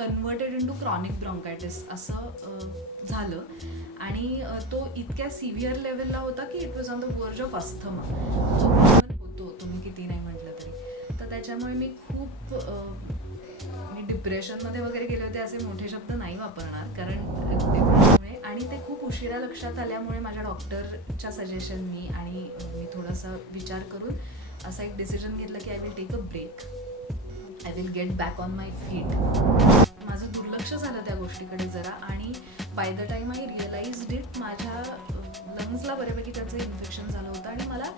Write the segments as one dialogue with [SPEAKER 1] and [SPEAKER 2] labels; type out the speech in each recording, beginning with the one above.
[SPEAKER 1] Converted in to chronic bronchitis असं झालं. आणि तो इतक्या सिव्हिअर लेवलला होता की it was on the verge of asthma होतो तुम्ही किती नाही म्हटलं तरी. तर त्याच्यामुळे मी खूप मी डिप्रेशनमध्ये वगैरे गेले होते असे मोठे शब्द नाही वापरणार. कारण आणि ते खूप उशिरा लक्षात आल्यामुळे माझ्या डॉक्टरच्या सजेशननी आणि मी थोडासा विचार करून असा एक डिसिजन घेतलं की I will take a break I will get back on my feet माझं दुर्लक्ष झालं त्या गोष्टीकडे जरा आणि by the time I realize it माझ्या लंग्सला बऱ्यापैकी त्याचं इन्फेक्शन झालं होतं आणि मला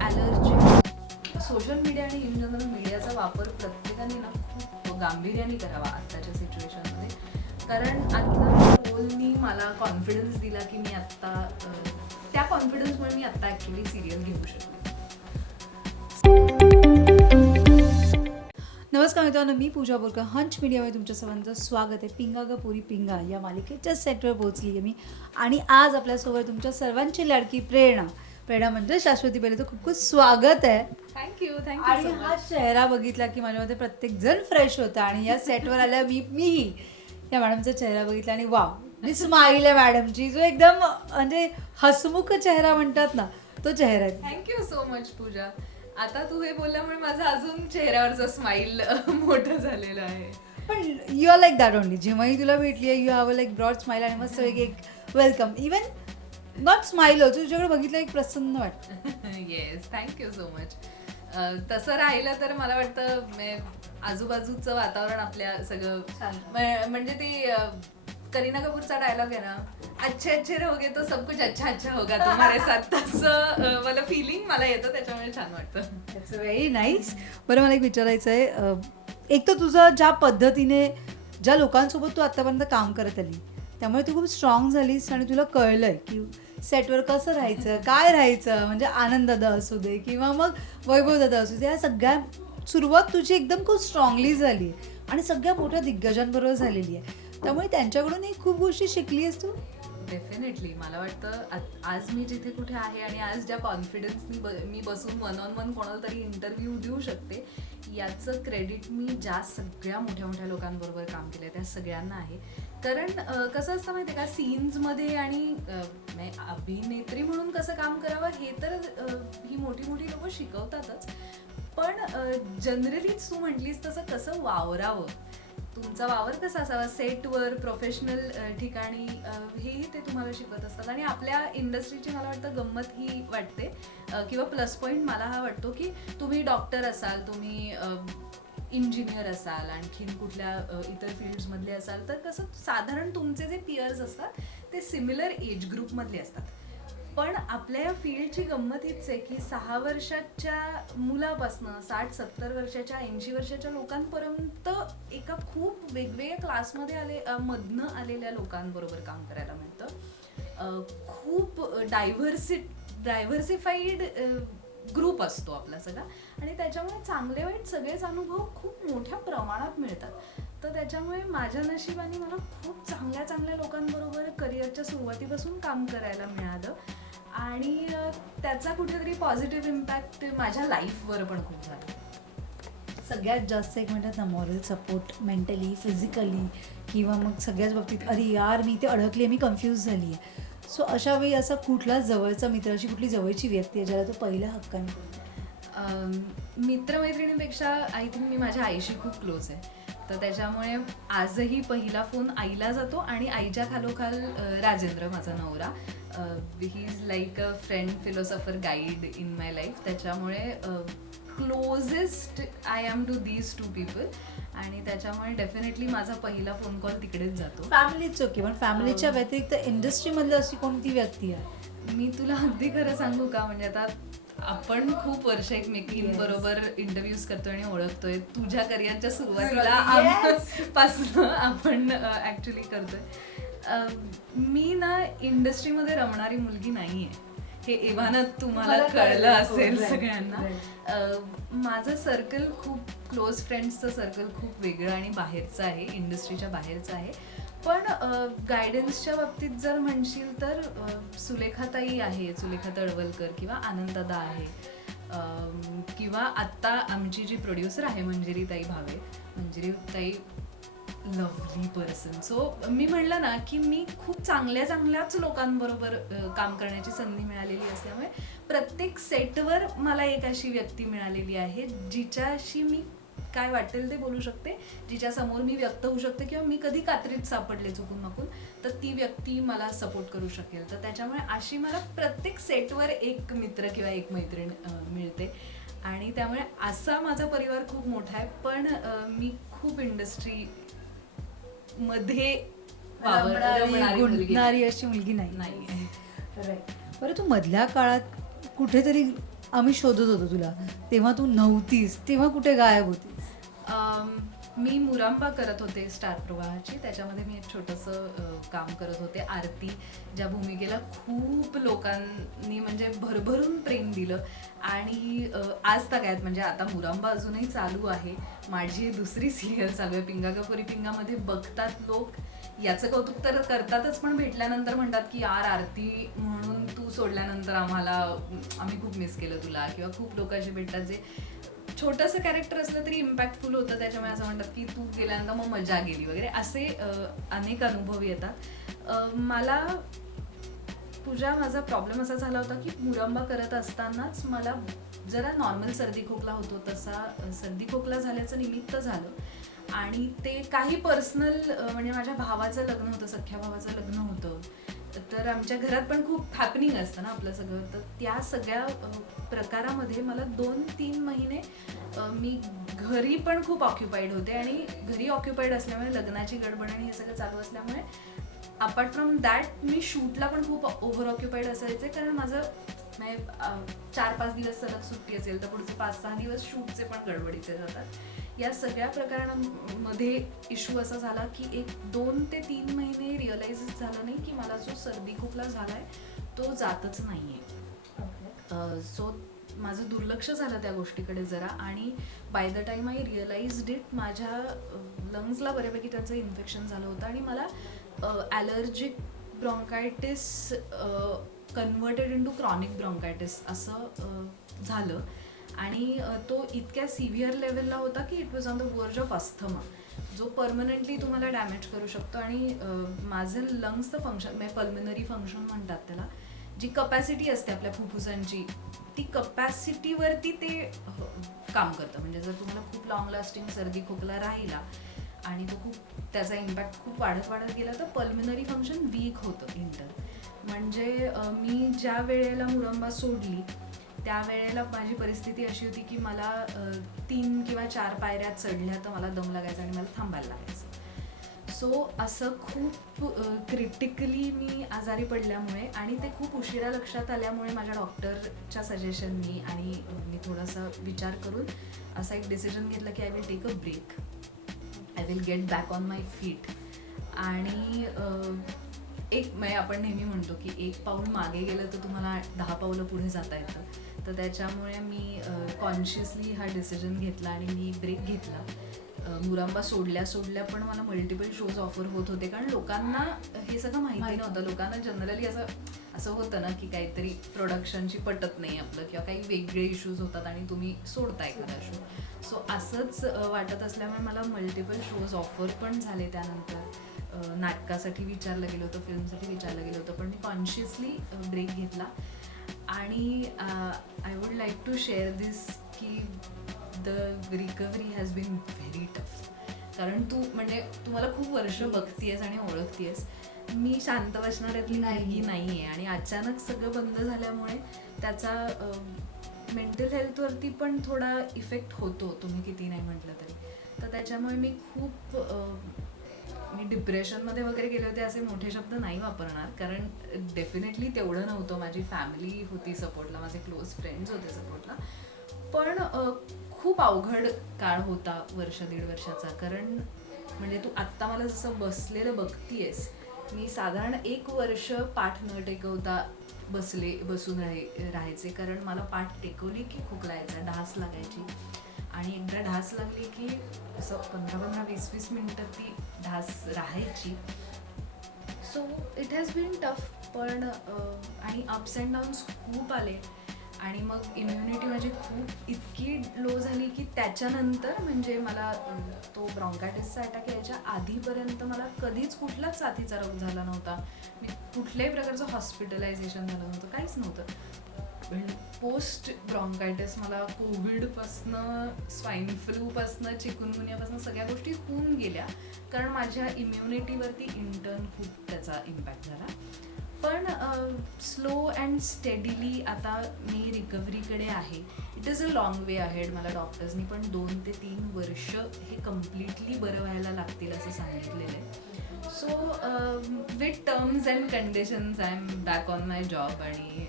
[SPEAKER 1] ॲलर्जी सोशल मीडिया आणि इन जनरल मीडियाचा वापर प्रत्येकाने ना खूप गांभीर्याने करावा आत्ताच्या सिच्युएशनमध्ये कारण आत्ता रोलनी मला कॉन्फिडन्स दिला की मी आत्ता त्या कॉन्फिडन्समुळे मी आत्ता ॲक्च्युली सिरियल घेऊ शकते
[SPEAKER 2] नमस्कार मित्रांनो मी पूजा बोरकर हंच मीडियामध्ये तुमच्या सर्वांचं स्वागत आहे. पिंगा ग पोरी पिंगा या मालिकेच्या सेटवर पोहोचली आहे मी. आणि आज आपल्यासोबत तुमच्या सर्वांची लाडकी प्रेरणा. प्रेरणा म्हणजे शाश्वती पहिले तर खूप खूप स्वागत आहे.
[SPEAKER 1] थँक्यू
[SPEAKER 2] आणि
[SPEAKER 1] थँक्यू
[SPEAKER 2] हा चेहरा बघितला की माझ्या मते प्रत्येक जण फ्रेश होता. आणि या सेटवर आल्या मी मीही या मॅडमचा चेहरा बघितला आणि वा मी स्माईल आहे मॅडमची जो एकदम म्हणजे हसमुख चेहरा म्हणतात ना तो चेहरा आहे.
[SPEAKER 1] Thank you so much Pooja. आता तू हे बोलल्यामुळे माझं अजून चेहऱ्यावरचं स्माइल मोठं झालेलं आहे.
[SPEAKER 2] पण you are like that only जेव्हाही तुला भेटली आहे you have a like broad smile आणि मस्त एक एक वेलकम इवन नॉट स्माईल होतो तुझ्याकडे बघितलं एक प्रसन्न वाटतं.
[SPEAKER 1] येस थँक्यू सो मच तसं राहिलं तर मला वाटतं मे- आजूबाजूचं वातावरण आपल्या सगळं म्हणजे ती करीना कपूरचा डायलॉग आहे ना अच्छे अच्छे रहोगे तो सब कुछ अच्छा अच्छा होगा तुम्हारे साथ. तसं मला फिलिंग मला येतं त्याच्यामुळे छान वाटतं.
[SPEAKER 2] इट्स व्हेरी नाईस बरं मला एक विचारायचं आहे एक तर तुझं ज्या पद्धतीने ज्या लोकांसोबत तू आत्तापर्यंत काम करत आली त्यामुळे तू खूप स्ट्रॉंग झालीस आणि तुला कळलंय की सेटवर कसं राहायचं काय राहायचं म्हणजे आनंद दादा असू दे किंवा मग वैभव दादा असू दे या सगळ्या सुरुवात तुझी एकदम खूप स्ट्रॉंगली झाली आणि सगळ्या मोठ्या दिग्गजांबरोबर झालेली आहे. त्यामुळे त्यांच्याकडूनही खूप गोष्टी शिकली आहेस तू?
[SPEAKER 1] डेफिनेटली मला वाटतं आज मी जिथे कुठे आहे आणि आज ज्या कॉन्फिडन्सनी ब मी बसून वन ऑन वन कोणाला तरी इंटरव्ह्यू देऊ शकते याचं क्रेडिट मी ज्या सगळ्या मोठ्या मोठ्या लोकांबरोबर काम केलं त्या सगळ्यांना आहे. कारण कसं असतं माहिती आहे का सीन्समध्ये आणि अभिनेत्री म्हणून कसं काम करावं हे तर ही मोठी मोठी लोकं शिकवतातच. पण जनरलीच तू म्हटलीस तसं कसं वावरावं? तुमचा वावर कसा असावा? सेटवर प्रोफेशनल ठिकाणी हेही ते तुम्हाला शिकवत असतात. आणि आपल्या इंडस्ट्रीची मला वाटतं गंमत ही वाटते. किंवा प्लस पॉईंट मला हा वाटतो की तुम्ही डॉक्टर असाल तुम्ही इंजिनियर असाल आणखीन कुठल्या इतर फील्ड्समधले असाल तर कसं साधारण तुमचे जे पियर्स असतात ते सिमिलर एज ग्रुपमधले असतात. पण आपल्या या फील्डची गंमत हीच आहे की सहा वर्षाच्या मुलापासनं साठ सत्तर वर्षाच्या ऐंशी वर्षाच्या लोकांपर्यंत एका खूप वेगवेगळ्या क्लासमध्ये आले मधनं आलेल्या लोकांबरोबर काम करायला मिळतं. खूप डायव्हर्सि डायव्हर्सिफाईड ग्रुप असतो आपला सगळा. आणि त्याच्यामुळे चांगले वाईट सगळेच अनुभव खूप मोठ्या प्रमाणात मिळतात. तर त्याच्यामुळे माझ्या नशिबाने मला खूप चांगल्या चांगल्या लोकांबरोबर करिअरच्या सुरुवातीपासून काम करायला मिळालं. आणि त्याचा कुठेतरी पॉझिटिव्ह इम्पॅक्ट माझ्या लाईफवर पण खूप झाला.
[SPEAKER 2] सगळ्यात जास्त एक म्हणतात ना मॉरल सपोर्ट मेंटली फिजिकली किंवा मग सगळ्याच बाबतीत अरे यार मी इथे अडकली आहे मी कन्फ्यूज झाली आहे. सो अशा वेळी असा कुठला जवळचा मित्र अशी कुठली जवळची व्यक्ती आहे ज्याला तो पहिल्या हक्काने
[SPEAKER 1] मित्रमैत्रिणींपेक्षा आय थिंक मी माझ्या आईशी खूप क्लोज आहे. तर त्याच्यामुळे आजही पहिला फोन आईला जातो आणि आईच्या खालोखाल राजेंद्र माझा नवरा. He is like a friend philosopher guide in my life त्याच्यामुळे closest I am to these two people आणि त्याच्यामुळे डेफिनेटली माझा पहिला फोन कॉल तिकडेच जातो.
[SPEAKER 2] फॅमिलीच ओके पण फॅमिलीच्या. व्यतिरिक्त इंडस्ट्रीमधली अशी कोणती व्यक्ती आहे?
[SPEAKER 1] मी तुला अगदी खरं सांगू का? म्हणजे आता आपण खूप वर्ष एकमेकींबरोबर इंटरव्ह्यूज करतोय आणि ओळखतोय. तुझ्या करिअरच्या सुरुवातीला. पासून आपण ऍक्च्युली करतोय. मी ना इंडस्ट्रीमध्ये रमणारी मुलगी नाहीये. हे एव्हाना तुम्हाला कळलं असेल सगळ्यांना. माझं सर्कल खूप क्लोज फ्रेंड्सचं सर्कल खूप वेगळं आणि बाहेरचं आहे इंडस्ट्रीच्या बाहेरचं आहे. पण गायडन्सच्या बाबतीत जर म्हणशील तर सुलेखाताई आहे सुलेखा तळवलकर किंवा आनंददा आहे. किंवा आत्ता आमची जी प्रोड्युसर आहे मंजिरीताई भावे. मंजिरीताई लवली पर्सन सो मी म्हणलं ना की मी खूप चांगल्या चांगल्याच लोकांबरोबर काम करण्याची संधी मिळालेली असल्यामुळे प्रत्येक सेटवर मला एक अशी व्यक्ती मिळालेली आहे जिच्याशी मी काय वाटेल ते बोलू शकते. जिच्या समोर मी व्यक्त होऊ शकते किंवा मी कधी कात्रीत सापडले चुकून माकून तर ती व्यक्ती मला सपोर्ट करू शकेल. तर त्याच्यामुळे अशी मला प्रत्येक सेटवर एक मित्र किंवा एक मैत्रीण मिळते. आणि त्यामुळे असा माझा परिवार खूप मोठा आहे. पण मी खूप इंडस्ट्री मध्ये
[SPEAKER 2] अशी मुलगी नाही.
[SPEAKER 1] नाही.
[SPEAKER 2] Right. बरं तू मधल्या काळात कुठेतरी आम्ही शोधत होतो तुला. तेव्हा तू नव्हतीस. तेव्हा कुठे गायब होतीस
[SPEAKER 1] अम, मी मुरांबा करत होते स्टार प्रवाहाची. त्याच्यामध्ये मी एक छोटंसं अ, काम करत होते आरती ज्या भूमिकेला खूप लोकांनी म्हणजे भरभरून प्रेम दिलं. आणि अ, आज आहेत. म्हणजे आता मुरांबा अजूनही चालू आहे. माझी दुसरी सिरियल चालू आहे. पिंगा गफोरी पिंगामध्ये बघतात लोक. याचं कौतुक तर करतातच पण भेटल्यानंतर म्हणतात की यार आरती म्हणून तू सोडल्यानंतर आम्हाला आम्ही खूप मिस केलं तुला. किंवा खूप लोक असे भेटतात जे छोटंसं कॅरेक्टर असलं तरी इम्पॅक्टफुल होतं. त्याच्यामुळे असं म्हणतात की तू गेल्यानंतर मग मजा गेली वगैरे. असे अनेक अनुभव येतात. मला तुझ्या माझा प्रॉब्लेम असा झाला होता की मुरंबा करत असतानाच मला जरा नॉर्मल सर्दी खोकला होतो. तसा सर्दी खोकला झाल्याचं निमित्त झालं. आणि ते काही पर्सनल म्हणजे माझ्या भावाचं लग्न होतं सख्या भावाचं लग्न होतं. तर आमच्या घरात पण खूप हॅपनिंग असतं ना आपलं सगळं. तर त्या सगळ्या प्रकारामध्ये मला दोन तीन महिने मी घरी पण खूप ऑक्युपाईड होते आणि घरी ऑक्युपाईड असल्यामुळे लग्नाची गडबड आणि हे सगळं चालू असल्यामुळे अपार्ट फ्रॉम दॅट मी शूटला पण खूप ओव्हर ऑक्युपाईड असायचे. कारण माझं म्हणजे अ, चार पाच दिवस सलग सुट्टी असेल तर पुढचे पाच सहा दिवस शूटचे पण गडबडीचे जातात. या सगळ्या प्रकारांमध्ये इश्यू असा झाला की एक दोन ते तीन महिने रिअलाइजच झालं नाही की मला जो सर्दी खोकला झालाय तो जातच नाहीये. सो माझं दुर्लक्ष झालं त्या गोष्टीकडे जरा आणि by the time I realise it माझ्या लंग्सला बऱ्यापैकी त्याचं इन्फेक्शन झालं होतं आणि मला allergic bronchitis converted into chronic bronchitis असं झालं. आणि तो इतक्या सिव्हिअर लेवलला होता की it was on the verge of asthma जो परमनंटली तुम्हाला डॅमेज करू शकतो आणि माझे लंग्सचं फंक्शन म्हणजे पल्मिनरी फंक्शन म्हणतात त्याला जी कपॅसिटी असते आपल्या फुफ्फुसांची ती कपॅसिटीवरती ते हो, काम करतं. म्हणजे जर तुम्हाला खूप लॉंग लास्टिंग सर्दी खोकला राहिला आणि तो खूप त्याचा इम्पॅक्ट खूप वाढत वाढत गेला तर पल्मिनरी फंक्शन वीक होतं इंटर म्हणजे मी ज्या वेळेला मुरंबा सोडली त्यावेळेला माझी परिस्थिती अशी होती की मला तीन किंवा चार पायऱ्या चढल्या तर मला दम लागायचा आणि मला थांबायला लागायचं. सो असं खूप क्रिटिकली मी आजारी पडल्यामुळे आणि ते खूप उशिरा लक्षात आल्यामुळे माझ्या डॉक्टरच्या सजेशननी आणि मी थोडासा विचार करून असा एक डिसिजन घेतलं की I will take a break I will get back on my feet आणि एक म्हणजे आपण नेहमी म्हणतो की एक पाऊल मागे गेलं तर तुम्हाला दहा पावलं पुढे जाता येतं. तर त्याच्यामुळे मी कॉन्शियसली हा डिसिजन घेतला आणि मी ब्रेक घेतला. मुरांबा सोडल्या सोडल्या पण मला मल्टिपल शोज ऑफर होत होते. कारण लोकांना हे सगळं माहिती. नव्हतं. लोकांना जनरली असं असं होतं ना की काहीतरी प्रोडक्शनची पटत नाही आपलं किंवा काही वेगळे इश्यूज होतात आणि तुम्ही सोडता एखादा शो सो असंच वाटत असल्यामुळे मला मल्टिपल शोज ऑफर पण झाले त्यानंतर. नाटकासाठी विचारलं गेलं होतं फिल्मसाठी विचारलं गेलं होतं पण मी कॉन्शियसली ब्रेक घेतला. आणि I would like to share this की the recovery has been very tough कारण तू म्हणजे तुम्हाला खूप वर्ष बघतीयस आणि ओळखतीयस. मी शांत बसणाऱ्यातली
[SPEAKER 2] नाही.
[SPEAKER 1] मुलगी नाही आहे आणि अचानक सगळं बंद झाल्यामुळे त्याचा मेंटल हेल्थवरती पण थोडा इफेक्ट होतो तुम्ही किती नाही म्हटलं तरी. तर त्याच्यामुळे मी खूप मी डिप्रेशनमध्ये वगैरे गेले होते असे मोठे शब्द नाही वापरणार कारण डेफिनेटली तेवढं नव्हतं. माझी फॅमिली होती सपोर्टला माझे क्लोज फ्रेंड्स होते सपोर्टला पण खूप अवघड काळ होता वर्ष दीड वर्षाचा. कारण म्हणजे तू आत्ता मला जसं बसलेलं बघतीयस मी साधारण एक वर्ष पाठ न टेकवता बसले बसून राहायचे. कारण मला पाठ टेकवली की खोकलायचा डास लागायची. आणि एकदा ढास लागली की असं पंधरा पंधरा वीस वीस मिनटं ती ढास राहायची. So it has been tough पण आणि अप्स अँड डाऊन्स खूप आले. आणि मग इम्युनिटी माझी खूप इतकी लो झाली की त्याच्यानंतर म्हणजे मला तो ब्रॉन्कायटिसचा अटॅक यायच्या आधीपर्यंत मला कधीच कुठलाच साथीचा रोग झाला नव्हता. मी कुठल्याही प्रकारचं हॉस्पिटलायझेशन झालं नव्हतं. काहीच नव्हतं. म्हणजे पोस्ट ब्रॉन्कायटिस मला कोविडपासनं स्वाईन फ्लूपासनं चिकुनगुन्यापासनं सगळ्या गोष्टी होऊन गेल्या. कारण माझ्या इम्युनिटीवरती इंटर्न खूप त्याचा इम्पॅक्ट झाला. पण स्लो अँड स्टेडिली आता मी रिकव्हरीकडे आहे. It is a long way ahead मला डॉक्टर्सनी पण दोन ते तीन वर्ष हे कम्प्लिटली बरं व्हायला लागतील असं सांगितलेलं आहे. So with terms and conditions I am back on my job आणि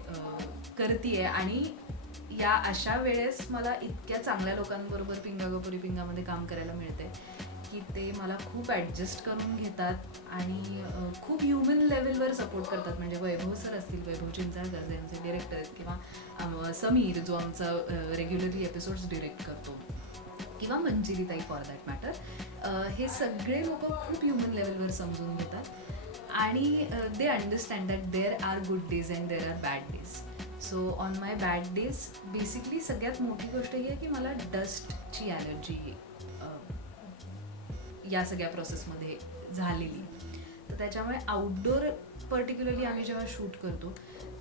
[SPEAKER 1] करते आणि या अशा वेळेस मला इतक्या चांगल्या लोकांबरोबर पिंगागोपुरी पिंगामध्ये काम करायला मिळते की ते मला खूप ॲडजस्ट करून घेतात आणि खूप ह्युमन लेवलवर सपोर्ट करतात. म्हणजे वैभव सर असतील वैभव चिंचाळकर यांचे डिरेक्टर आहेत किंवा समीर जो आमचा रेग्युलरली एपिसोड्स डिरेक्ट करतो किंवा मंजिरीताई फॉर दॅट मॅटर हे सगळे लोक खूप ह्युमन लेवलवर समजून घेतात. आणि they understand that there are good days and there are bad days so on my bad days basically सगळ्यात मोठी गोष्ट ही आहे की मला डस्टची ॲलर्जी या सगळ्या प्रोसेसमध्ये झालेली. तर त्याच्यामुळे आउटडोर पर्टिक्युलरली आम्ही जेव्हा शूट करतो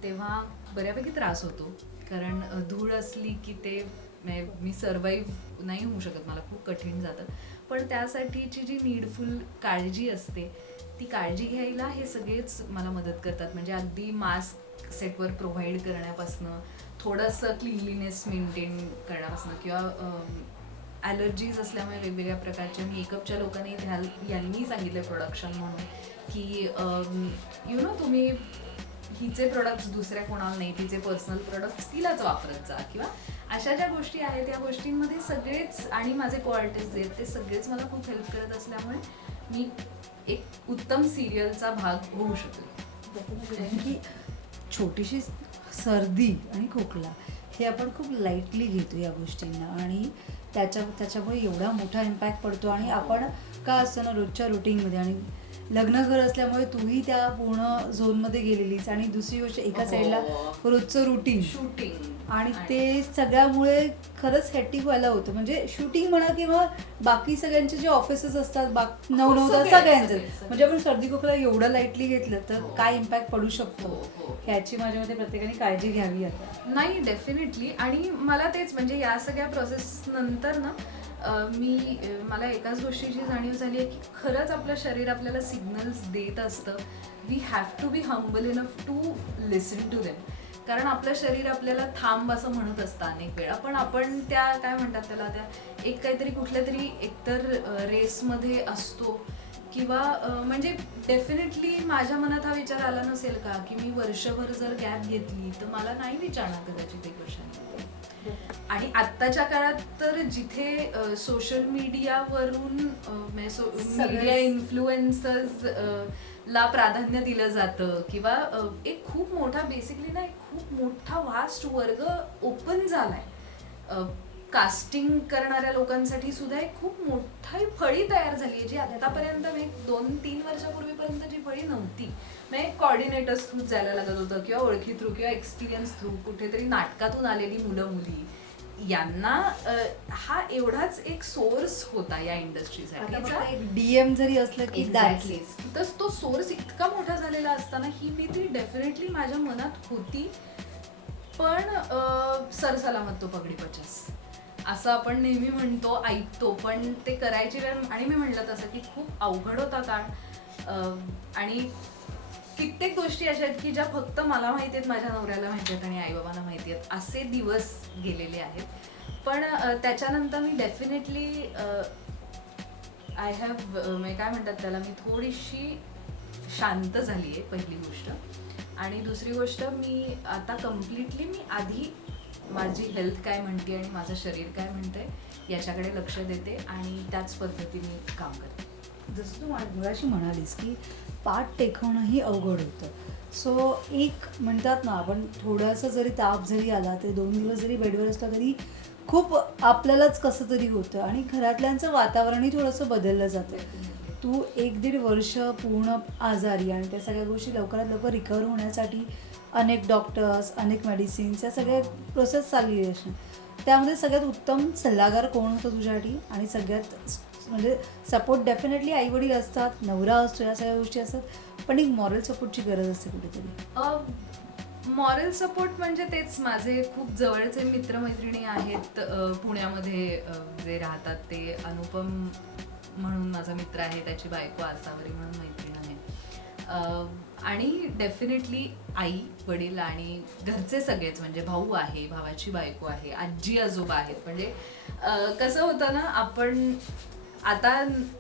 [SPEAKER 1] तेव्हा बऱ्यापैकी त्रास होतो. कारण धूळ असली की ते मी सर्वाईव्ह नाही होऊ शकत. मला खूप कठीण जातं. पण त्यासाठीची जी नीडफुल काळजी असते ती काळजी घ्यायला हे सगळेच मला मदत करतात. म्हणजे अगदी मास्क सेटवर प्रोव्हाइड करण्यापासनं थोडंसं क्लिनलीनेस मेंटेन करण्यापासनं किंवा ॲलर्जीज असल्यामुळे वेगवेगळ्या प्रकारच्या मेकअपच्या लोकांनी ह्या- यांनी सांगितलं प्रोडक्शन म्हणून की यु नो तुम्ही हिचे प्रोडक्ट्स दुसऱ्या कोणाला नाही तिचे पर्सनल प्रोडक्ट्स तिलाच वापरत जा किंवा अशा ज्या गोष्टी आहेत त्या गोष्टींमध्ये सगळेच आणि माझे को आर्टिस्ट आहेत ते सगळेच मला खूप हेल्प करत असल्यामुळे मी एक उत्तम सिरियलचा भाग होऊ शकले.
[SPEAKER 2] की छोटीशी सर्दी आणि खोकला हे आपण खूप लाईटली घेतो या गोष्टींना आणि त्याच्या त्याच्यामुळे एवढा मोठा इम्पॅक्ट पडतो आणि आपण का असतं ना रोजच्या रुटीनमध्ये आणि लग्न घर असल्यामुळे तूही त्या पूर्ण झोनमध्ये गेलेलीस आणि दुसरी गोष्ट एका साईडला रोजचं रुटीन
[SPEAKER 1] शूटिंग
[SPEAKER 2] आणि ते सगळ्यामुळे खरंच हॅटिक व्हायला होतं. म्हणजे शूटिंग म्हणा किंवा बाकी सगळ्यांचे जे ऑफिसेस असतात बाक नऊ नऊ तास
[SPEAKER 1] सगळे,
[SPEAKER 2] सगळ्यांचं
[SPEAKER 1] सगळे, सगळे.
[SPEAKER 2] म्हणजे आपण सर्दी खोकला एवढं लाईटली घेतलं तर
[SPEAKER 1] हो.
[SPEAKER 2] काय इम्पॅक्ट पडू
[SPEAKER 1] हो,
[SPEAKER 2] शकतो?
[SPEAKER 1] हो.
[SPEAKER 2] ह्याची माझ्या मते प्रत्येकाने काळजी घ्यावी आता.
[SPEAKER 1] नाही डेफिनेटली आणि मला तेच म्हणजे या सगळ्या प्रोसेस नंतर ना मी मला एकाच गोष्टीची जाणीव झाली आहे की खरंच आपलं शरीर आपल्याला सिग्नल्स देत असतं. We have to be humble enough to listen to them कारण आपलं शरीर आपल्याला थांब असं म्हणत असतं अनेक वेळा. पण आपण त्या काय म्हणतात त्याला त्या एक काहीतरी कुठल्या तरी एकतर रेसमध्ये असतो. किंवा म्हणजे डेफिनेटली माझ्या मनात हा विचार आला नसेल का की मी वर्षभर जर गॅप घेतली तर मला नाही विचारणार कदाचित एक वर्षाने आणि आत्ताच्या काळात तर जिथे सोशल मीडियावरून मीडिया इन्फ्लुएन्सर्स ला प्राधान्य दिलं जातं किंवा एक खूप मोठा बेसिकली ना एक खूप मोठा वास्ट वर्ग ओपन झालाय. कास्टिंग करणाऱ्या लोकांसाठी सुद्धा एक खूप मोठी फळी तयार झाली आहे जी आतापर्यंत मी दोन तीन वर्षापूर्वीपर्यंत जी फळी नव्हती. म्हणजे कॉर्डिनेटर्स थ्रू जायला लागत होतं किंवा ओळखी थ्रू किंवा एक्सपिरियन्स थ्रू कुठेतरी नाटकातून आलेली मुलं मुली यांना हा एवढाच एक सोर्स होता या इंडस्ट्रीसाठी
[SPEAKER 2] डीएम जरी असलं की.
[SPEAKER 1] तर तो सोर्स इतका मोठा झालेला असताना ही भीती डेफिनेटली माझ्या मनात होती. पण सरसलामत तो पगडी पचास. असं आपण नेहमी म्हणतो ऐकतो पण ते करायची वेळ आणि मी म्हणलं तसं की खूप अवघड होता काळ आणि कित्येक गोष्टी अशा आहेत की ज्या फक्त मला माहिती आहेत माझ्या नवऱ्याला माहिती आहेत आणि आईबाबांना माहिती आहेत. असे दिवस गेलेले आहेत. पण त्याच्यानंतर मी डेफिनेटली आय हॅव म्हणजे काय म्हणतात त्याला मी थोडीशी शांत झाली आहे पहिली गोष्ट. आणि दुसरी गोष्ट मी आता कम्प्लिटली मी आधी माझी हेल्थ काय म्हणते आणि माझं शरीर काय म्हणतंय याच्याकडे लक्ष देते आणि त्याच पद्धतीने काम करते.
[SPEAKER 2] जसं तू मा- मुळाशी म्हणालीस की पाठ टेकवणंही अवघड होतं. सो एक म्हणतात ना आपण थोडासा जरी ताप जरी आला तरी दोन दिवस जरी बेडवर असला तरी खूप आपल्यालाच कसं तरी होतं आणि घरातल्यांचं वातावरणही थोडंसं बदललं जातं. तू एक दीड वर्ष पूर्ण आजारी आणि त्या सगळ्या गोष्टी लवकरात लवकर रिकवर होण्यासाठी अनेक डॉक्टर्स अनेक मेडिसिन्स या सगळ्या प्रोसेस चालली आहे त्यामध्ये सगळ्यात उत्तम सल्लागार कोण होतं तुझ्यासाठी? आणि सगळ्यात म्हणजे सपोर्ट डेफिनेटली आईवडील असतात नवरा असतो या सगळ्या गोष्टी असतात पण एक मॉरल सपोर्टची गरज असते कुठेतरी.
[SPEAKER 1] मॉरल सपोर्ट म्हणजे तेच. माझे खूप जवळचे मित्रमैत्रिणी आहेत पुण्यामध्ये जे राहतात ते अनुपम म्हणून माझा मित्र आहे त्याची बायको आसावरी म्हणून मैत्रीण आहे. आणि डेफिनेटली आई वडील आणि घरचे सगळेच म्हणजे भाऊ आहे भावाची बायको आहे आजी आजोबा आहेत. म्हणजे कसं होतं ना आपण आता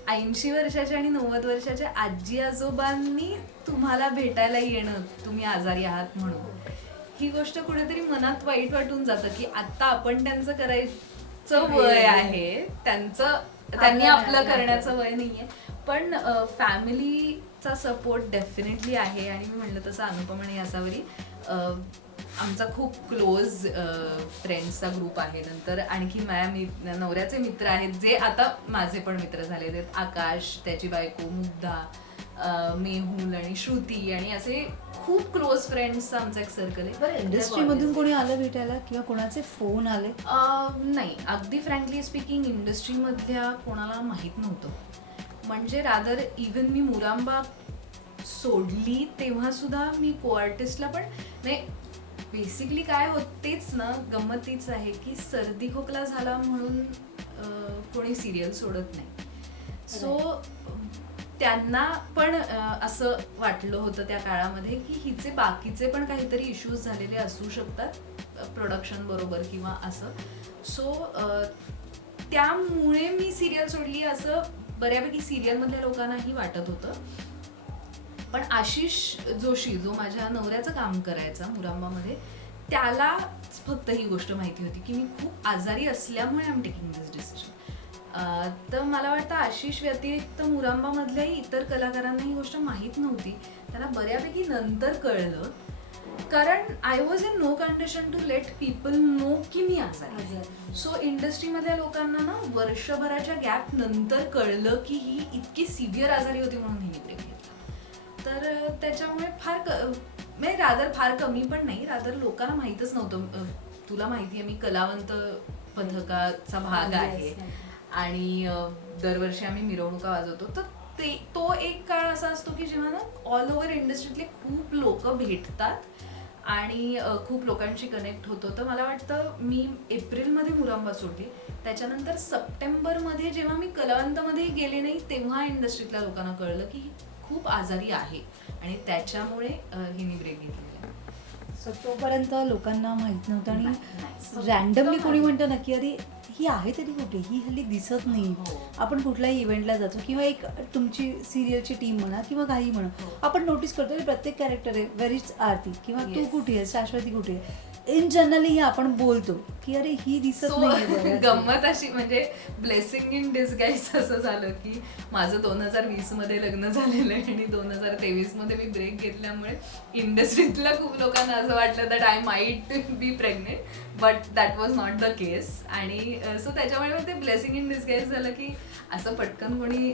[SPEAKER 1] ऐंशी वर्षाच्या आणि नव्वद वर्षाच्या आजी आजोबांनी तुम्हाला भेटायला येणं तुम्ही आजारी आहात म्हणून. ही गोष्ट कुठेतरी मनात वाईट वाटून जातं की आता आपण त्यांचं करायचं वय आहे. त्यांचं त्यांनी आपलं करण्याचं वय नाहीये. पण फॅमिलीचा सपोर्ट डेफिनेटली आहे. आणि मी म्हणलं तसं अनुपम आणि यासावरी आमचा खूप क्लोज फ्रेंड्सचा ग्रुप आहे नंतर. आणखी माझ्या मी नवऱ्याचे मित्र आहेत जे आता माझे पण मित्र झालेले आहेत. आकाश त्याची बायको मुग्धा मेहुल आणि श्रुती आणि असे खूप क्लोज फ्रेंड्सचा आमचा एक सर्कल
[SPEAKER 2] बरं
[SPEAKER 1] आहे
[SPEAKER 2] इंडस्ट्रीमधून कोणी आलं भेटायला किंवा कोणाचे फोन आले?
[SPEAKER 1] नाही. अगदी फ्रँकली स्पीकिंग इंडस्ट्रीमधल्या कोणाला माहीत नव्हतं. म्हणजे रादर इवन मी मुरांबा सोडली तेव्हा सुद्धा मी को आर्टिस्टला पण नाही बेसिकली काय होतेच ना गंमत तीच आहे की सर्दी खोकला झाला म्हणून कोणी सिरियल सोडत नाही. सो त्यांना पण असं वाटलं होतं त्या काळामध्ये की हिचे बाकीचे पण काहीतरी इश्यूज झालेले असू शकतात प्रोडक्शन बरोबर किंवा असं. सो त्यामुळे मी सिरियल सोडली असं बऱ्यापैकी सिरियलमधल्या लोकांनाही वाटत होतं. पण आशिष जोशी जो माझ्या नवऱ्याचं काम करायचा मुरांबामध्ये त्याला फक्त ही गोष्ट माहिती होती की मी खूप आजारी असल्यामुळे आम टेकिंग दिस डिसिजन तर मला वाटतं आशिष व्यतिरिक्त मुरांबामधल्याही इतर कलाकारांना ही गोष्ट माहीत नव्हती. त्यांना बऱ्यापैकी नंतर कळलं. कारण I was in no condition to let people know की मी आजारी. सो इंडस्ट्रीमधल्या लोकांना ना वर्षभराच्या गॅप नंतर कळलं की ही इतकी सिव्हिअर आजारी होती म्हणून घेतला तर त्याच्यामुळे फार क म्हणजे रादर फार कमी पण नाही. रादर लोकांना माहीतच नव्हतं. तुला माहिती आहे मी कलावंत पथकाचा भाग आहे. आणि दरवर्षी आम्ही मिरवणुका वाजवतो. तर ते तो एक काळ असा असतो की जेव्हा ना ऑल ओव्हर इंडस्ट्रीतले खूप लोक भेटतात आणि खूप लोकांशी कनेक्ट होतो. तर मला वाटतं मी एप्रिलमध्ये मुरांबा सोडली. त्याच्यानंतर सप्टेंबरमध्ये जेव्हा मी कलावंतमध्ये गेले नाही तेव्हा इंडस्ट्रीतल्या लोकांना कळलं की खूप आजारी आहे आणि त्याच्यामुळे हिने ब्रेक घेतलेला आहे.
[SPEAKER 2] सो तोपर्यंत लोकांना माहीत नव्हतं आणि. रॅन्डमली कोणी म्हणतं ना की अरे ही आहे तरी कुठे ही हल्ली दिसत नाही
[SPEAKER 1] हो.
[SPEAKER 2] आपण कुठल्याही इव्हेंटला जातो किंवा एक तुमची सिरियलची टीम म्हणा किंवा काही म्हणा
[SPEAKER 1] हो.
[SPEAKER 2] आपण नोटीस करतो की प्रत्येक कॅरेक्टर आहे व्हेरीच आरती किंवा तू. कुठे आहे शाश्वती कुठे आहे इन जनरली आपण बोलतो की अरे ही दिसत
[SPEAKER 1] So,
[SPEAKER 2] नाही
[SPEAKER 1] गंमत अशी म्हणजे ब्लेसिंग इन डिस्गाईज असं झालं की माझं दोन हजार वीसमध्ये लग्न झालेलं आहे आणि दोन हजार तेवीसमध्ये मी ब्रेक घेतल्यामुळे इंडस्ट्रीतल्या खूप लोकांना असं वाटलं that I might be pregnant but that was not the case आणि सो त्याच्यामुळे मग ते ब्लेसिंग इन डिस्गाईज झालं की असं पटकन कोणी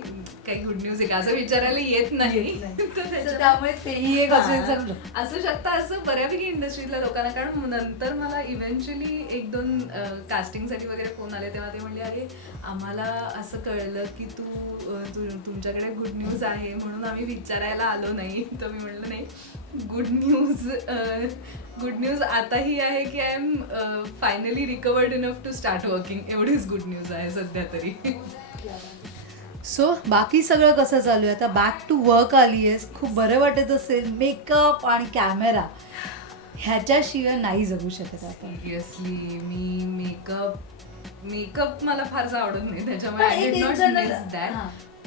[SPEAKER 1] काही गुड न्यूज आहे का? असं विचारायला येत नाही. तर
[SPEAKER 2] त्यामुळे तेही एक असं
[SPEAKER 1] शकतं असं बऱ्यापैकी इंडस्ट्रीतल्या लोकांना. कारण नंतर मला इव्हेंच्युअली एक दोन कास्टिंगसाठी वगैरे फोन आले तेव्हा ते म्हणले अरे आम्हाला असं कळलं की तु- तुमच्याकडे गुड न्यूज आहे म्हणून आम्ही विचारायला आलो नाही. तर मी म्हणलं नाही गुड न्यूज गुड न्यूज आता ही आहे की I am finally recovered enough to start working एवढीच गुड न्यूज आहे सध्या तरी.
[SPEAKER 2] सो बाकी सगळं कसं चालू आहे? आता बॅक टू वर्क आली आहेस. खूप बरं वाटत असेल. मेकअप आणि कॅमेरा ह्याच्याशिवाय नाही जगू शकत आपण.
[SPEAKER 1] सिरियसली मी मेकअप मेकअप मला फारसा आवडत नाही. त्याच्यामुळे
[SPEAKER 2] पण
[SPEAKER 1] आय
[SPEAKER 2] एक
[SPEAKER 1] did not
[SPEAKER 2] internal-
[SPEAKER 1] miss that.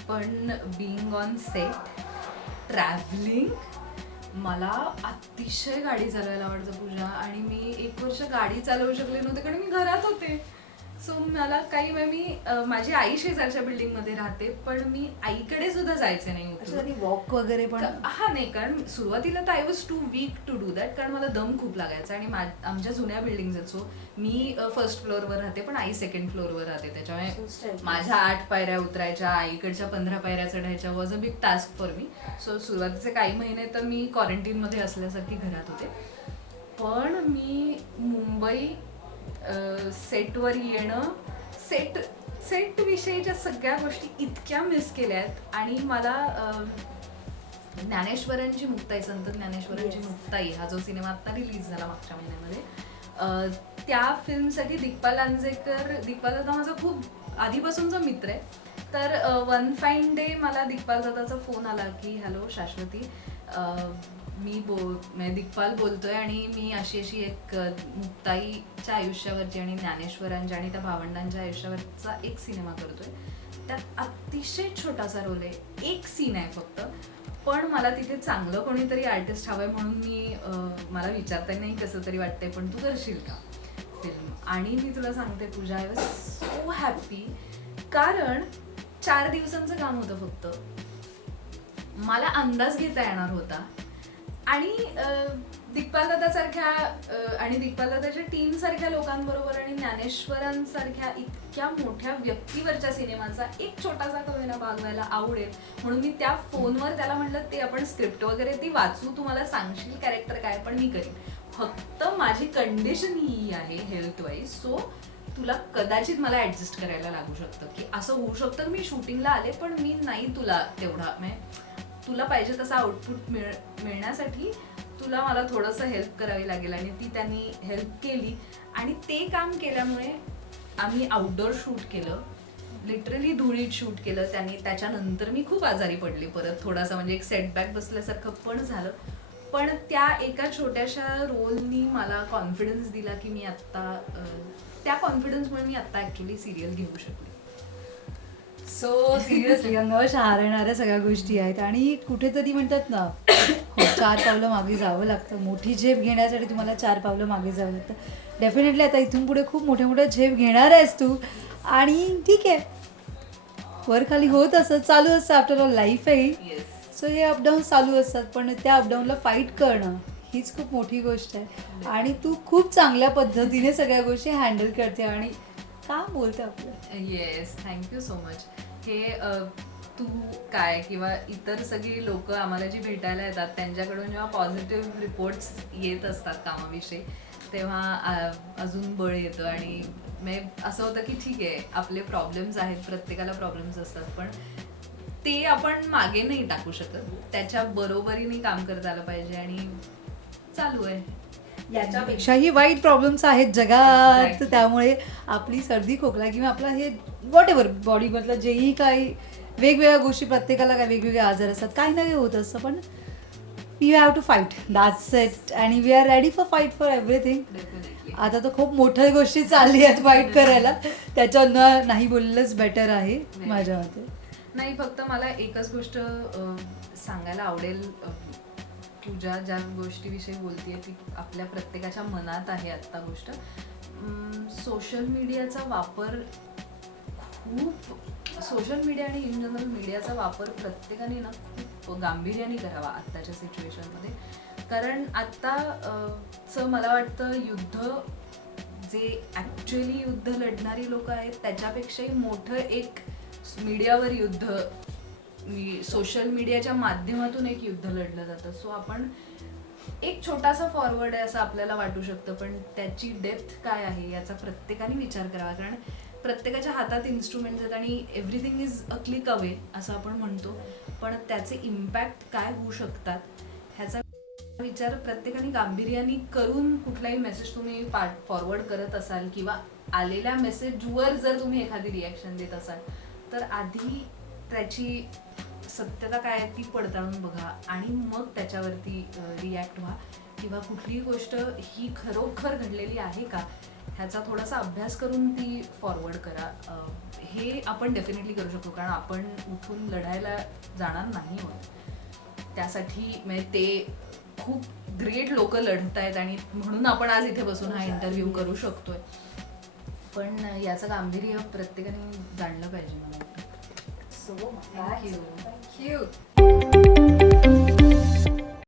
[SPEAKER 1] पण बिईंग ऑन सेट ट्रॅव्हलिंग मला अतिशय गाडी चालवायला आवडतं पूजा. आणि मी एक वर्ष गाडी चालवू शकले नव्हते कारण मी घरात होते. सो मला काही वेळ मी अं, माझी आई शेजारच्या बिल्डिंगमध्ये राहते पण मी आईकडे सुद्धा जायचे नाही
[SPEAKER 2] अच्छा
[SPEAKER 1] उठून.
[SPEAKER 2] वॉक वगैरे पण?
[SPEAKER 1] क- हा नाही कारण सुरुवातीला तर I was too weak to do that कारण मला दम खूप लागायचा. आणि मा- आमच्या जुन्या बिल्डिंग आहेत सो मी फर्स्ट फ्लोअरवर राहते पण आई सेकंड फ्लोअरवर राहते.
[SPEAKER 2] So
[SPEAKER 1] त्याच्यामुळे माझ्या आठ पायऱ्या उतरायच्या आईकडच्या पंधरा पायऱ्या चढायच्या was a big task for me so सुरुवातीचे काही महिने तर मी क्वारंटीन मध्ये असल्यासारखी घरात होते. पण मी मुंबई सेटवर येणं सेट सेट विषयीच्या सगळ्या गोष्टी इतक्या मिस केल्या आहेत. आणि मला ज्ञानेश्वरांची मुक्ताई संत ज्ञानेश्वरांची
[SPEAKER 2] Yes.
[SPEAKER 1] मुक्ताई हा जो सिनेमा आता रिलीज झाला मागच्या महिन्यामध्ये. त्या फिल्मसाठी दिग्पाल लांजेकर दिग्पाल दादा माझा खूप आधीपासूनचा मित्र आहे. तर वन फाईन डे मला दिग्पाल दादाचा फोन आला की हॅलो शाश्वती. मी बोल म्हणजे दिग्पाल बोलतोय आणि मी अशी अशी एक मुक्ताईच्या आयुष्यावरची आणि ज्ञानेश्वरांच्या आणि त्या भावंडांच्या आयुष्यावरचा एक सिनेमा करतोय. त्यात अतिशय छोटासा रोल आहे. एक सीन आहे फक्त. पण मला तिथे चांगलं कोणीतरी आर्टिस्ट हवंय म्हणून मी मला विचारता नाही कसं तरी वाटतंय पण तू करशील का फिल्म आणि मी तुला सांगते Pooja I was so happy कारण चार दिवसांचं काम होतं फक्त. मला अंदाज घेता येणार होता. आणि अं, दिग्पाल दादासारख्या आणि दिग्पाल दादाच्या टीम सारख्या लोकांबरोबर आणि ज्ञानेश्वरांसारख्या इतक्या मोठ्या व्यक्तीवरच्या सिनेमाचा एक छोटासा कवेना भाग व्हायला आवडेल म्हणून मी त्या फोनवर त्याला म्हटलं ते आपण स्क्रिप्ट वगैरे ती वाचू तुम्हाला सांगशील कॅरेक्टर काय पण मी करीन. फक्त माझी कंडिशन ही आहे हेल्थ वाईज सो तुला कदाचित मला ऍडजस्ट करायला लागू शकतं की असं होऊ शकतं मी शूटिंगला आले पण मी नाही तुला तेवढा म्हणजे तुला पाहिजे तसा आउटपुट मिळ मिळण्यासाठी तुला मला थोडंसं हेल्प करावी लागेल. आणि ती त्यांनी हेल्प केली. आणि ते काम केल्यामुळे आम्ही आउटडोअर शूट केलं. लिटरली धुळीत शूट केलं त्यांनी. त्याच्यानंतर मी खूप आजारी पडली परत. थोडासा म्हणजे एक सेटबॅक बसल्यासारखं पण झालं. पण त्या एका छोट्याशा रोलनी मला कॉन्फिडन्स दिला की मी आत्ता त्या कॉन्फिडन्समुळे मी आत्ता ॲक्च्युली सिरियल घेऊ शकले.
[SPEAKER 2] सो सिरियसली अंगावर शहारणाऱ्या सगळ्या गोष्टी आहेत. आणि कुठेतरी म्हणतात ना चार पावलं मागे जावं लागतं. मोठी झेप घेण्यासाठी तुम्हाला चार पावलं मागे जावं लागतं. डेफिनेटली आता इथून पुढे खूप मोठ्या मोठ्या झेप घेणार आहेस तू. आणि ठीक आहे. वर खाली होत असत चालू असतं. आफ्टर ऑल लाईफ आहे. सो हे अपडाऊन चालू असतात. पण त्या अपडाऊनला फाईट करणं हीच खूप मोठी गोष्ट आहे. आणि तू खूप चांगल्या पद्धतीने सगळ्या गोष्टी हँडल करते. आणि का बोलते आपलं?
[SPEAKER 1] येस थँक्यू सो मच हे अ, तू काय किंवा इतर सगळी लोक आम्हाला जी भेटायला येतात त्यांच्याकडून जेव्हा पॉझिटिव्ह रिपोर्ट्स येत असतात कामाविषयी तेव्हा अ, अजून बळ येतं आणि म्हणजे असं होतं की ठीक आहे आपले प्रॉब्लेम्स आहेत प्रत्येकाला प्रॉब्लेम्स असतात पण ते आपण मागे नाही टाकू शकत. त्याच्या बरोबरीने काम करता आलं पाहिजे आणि चालू आहे.
[SPEAKER 2] याच्यापेक्षाही वाईट प्रॉब्लेम्स आहेत जगात. त्यामुळे आपली सर्दी खोकला किंवा आपला हे वॉट एव्हर बॉडीमधलं जेही काही वेगवेगळ्या गोष्टी प्रत्येकाला काय वेगवेगळे आजार असतात. काही ना काही होत असतं पण we have to fight that's it आणि we are ready for fight for everything आता तर खूप मोठ्या गोष्टी चालली आहेत फाईट करायला. त्याच्यावर नाही बोललेलंच बेटर आहे माझ्या मते.
[SPEAKER 1] नाही फक्त मला एकच गोष्ट सांगायला आवडेल. तुझ्या ज्या गोष्टीविषयी बोलतीये ती आपल्या प्रत्येकाच्या मनात आहे आत्ता गोष्ट. सोशल मीडियाचा वापर खूप सोशल मीडिया आणि इन जनरल मीडियाचा वापर प्रत्येकाने ना खूप गांभीर्याने करावा आत्ताच्या सिच्युएशनमध्ये कारण आत्ता मला वाटतं युद्ध जे ॲक्च्युअली युद्ध लढणारी लोक आहेत त्याच्यापेक्षाही मोठं एक मीडियावर युद्ध सोशल मीडियाच्या माध्यमातून एक युद्ध लढलं जातं. सो आपण एक छोटासा फॉरवर्ड आहे असं आपल्याला वाटू शकतं पण त्याची डेप्थ काय आहे याचा प्रत्येकाने विचार करावा. कारण प्रत्येकाच्या हातात इन्स्ट्रुमेंट्स आहेत आणि everything is a click away असं आपण म्हणतो. पण त्याचे इम्पॅक्ट काय होऊ शकतात ह्याचा विचार प्रत्येकाने गांभीर्याने करून कुठलाही मेसेज तुम्ही पार्ट फॉरवर्ड करत असाल किंवा आलेल्या मेसेजवर जर तुम्ही एखादी रिॲक्शन देत असाल तर आधी त्याची सत्यता काय आहे ती पडताळून बघा आणि मग त्याच्यावरती रिॲक्ट व्हा. किंवा कुठलीही गोष्ट ही खरोखर घडलेली आहे का ह्याचा थोडासा अभ्यास करून ती फॉरवर्ड करा. हे आपण डेफिनेटली करू शकतो कारण आपण उठून लढायला जाणार नाही होत. त्यासाठी म्हणजे ते खूप ग्रेट लोक लढत आहेत आणि म्हणून आपण आज इथे बसून हा इंटरव्ह्यू करू शकतोय. पण याचं गांभीर्य प्रत्येकाने जाणलं पाहिजे मला वाटतं.
[SPEAKER 2] So
[SPEAKER 1] thank you Cute.